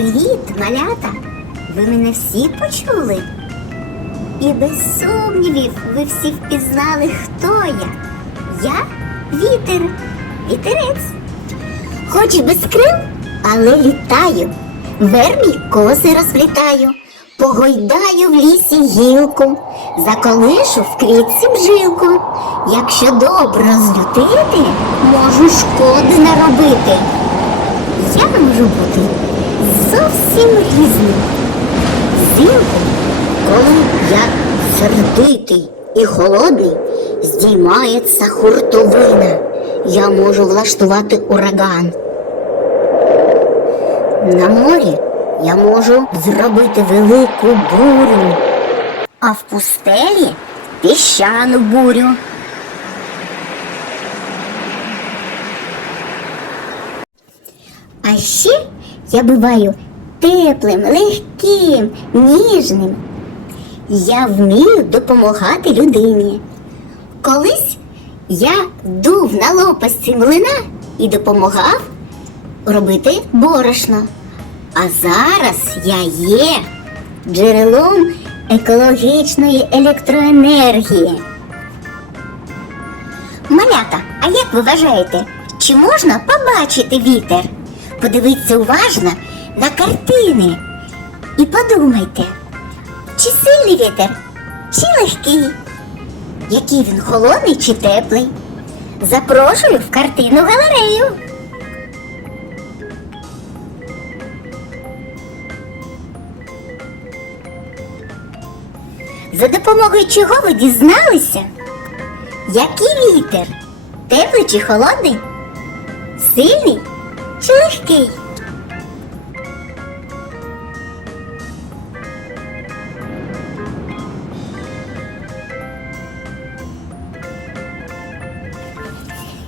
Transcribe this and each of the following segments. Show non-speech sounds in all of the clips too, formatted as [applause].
Привіт, малята! Ви мене всі почули? І без сумнівів ви всі впізнали, хто я. Я вітер, вітерець. Хоч і без крил, але літаю. Вермі коси розплітаю, погойдаю в лісі гілку, заколишу в квітці бжилку. Якщо добре розлютити, можу шкоди наробити. Я можу бути зовсім різним. Взимку, коли я сердитий і холодний, здіймається хуртовина. Я можу влаштувати ураган. На морі я можу зробити велику бурю, а в пустелі піщану бурю. А ще я буваю теплим, легким, ніжним. Я вмію допомагати людині. Колись я дув на лопасті млина і допомагав робити борошно. А зараз я є джерелом екологічної електроенергії. Малята, а як ви вважаєте, чи можна побачити вітер? Подивіться уважно на картини і подумайте, чи сильний вітер, чи легкий, який він холодний чи теплий. Запрошую в картину галерею. За допомогою чого ви дізналися? Який вітер? Теплий чи холодний? Сильний чи легкий?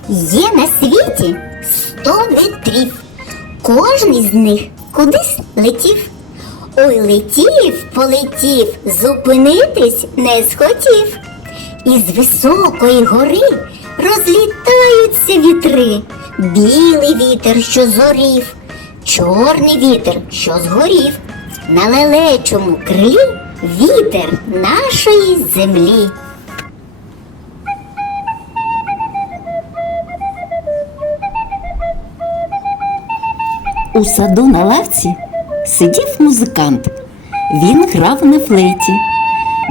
Є на світі сто вітрів. Кожен із них кудись летів. Ой, летів, полетів, зупинитись не схотів. Із високої гори розлітаються вітри. Білий вітер, що зорів, чорний вітер, що згорів. На лелечому крилі вітер нашої землі. У саду на лавці сидів музикант. Він грав на флейті.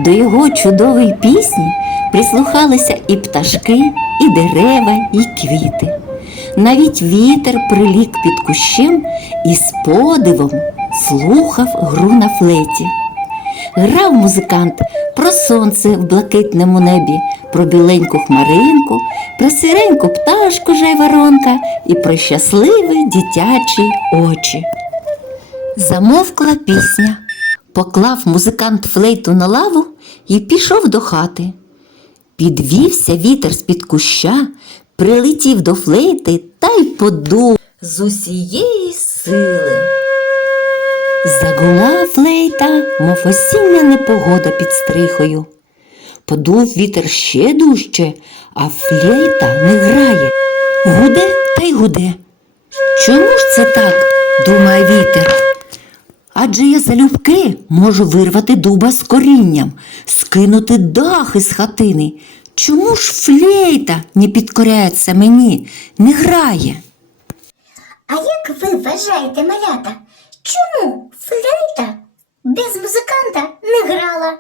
До його чудової пісні прислухалися і пташки, і дерева, і квіти. Навіть вітер прилік під кущем і з подивом слухав гру на флейті. Грав музикант про сонце в блакитному небі, про біленьку хмаринку, про сиреньку пташку жайворонка і про щасливі дитячі очі. Замовкла пісня, поклав музикант флейту на лаву і пішов до хати. Підвівся вітер з-під куща, прилетів до флейти та й подув з усієї сили. Загула флейта, мов осіння непогода під стрихою. Подув вітер ще дужче, а флейта не грає. Гуде та й гуде. Чому ж це так? думає вітер. Адже я залюбки можу вирвати дуба з корінням, скинути дах із хатини. Чому ж флейта не підкоряється мені, не грає? А як ви вважаєте, малята, чому флейта без музиканта не грала?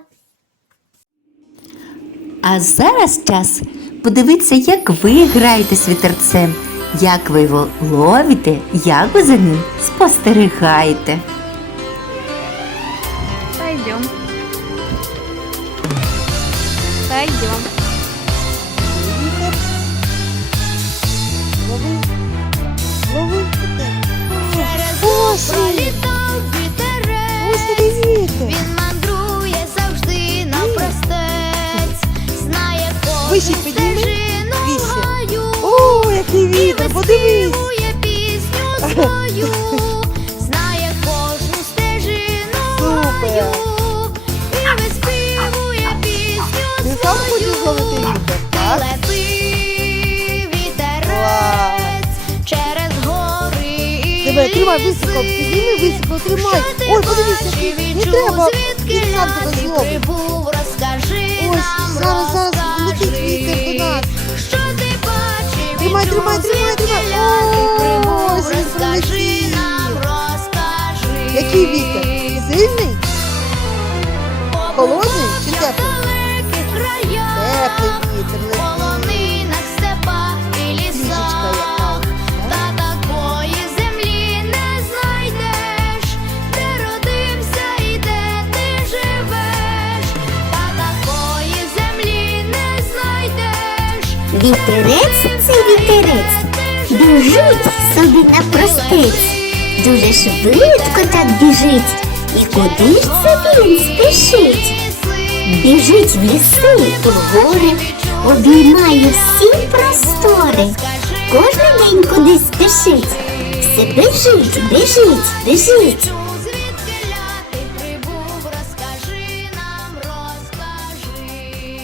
А зараз час подивитися, як ви граєте з вітерцем, як ви його ловите, як ви за ним спостерігаєте. Пойдем. Пойдем. Вище підніми. Вище. О, який вітер, подивись! пісню [laughs] свою, знає кожну стежину Супер. і виспівує пісню Ти сам хочеш свою. вітер, так? Лети вітерець через гори і Тебе тримай, високо, підніми високо, тримай. Ой, подивіться, Чи не треба, звідки сам тебе ти зловить. прибув, Холодний чи теплий? Теплий вітер летить. Лісах. яка. Такої землі не знайдеш, де родився і де ти живеш. Та такої землі не знайдеш. Вітерець це вітерець, біжить собі напростець. Дуже швидко так біжить. І куди ж це він спішить? Біжить в ліси, в гори, обіймає всі простори. Кожен день кудись спішить. Все біжить, біжить, біжить.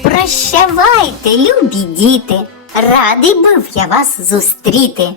Прощавайте, любі діти. Радий був я вас зустріти.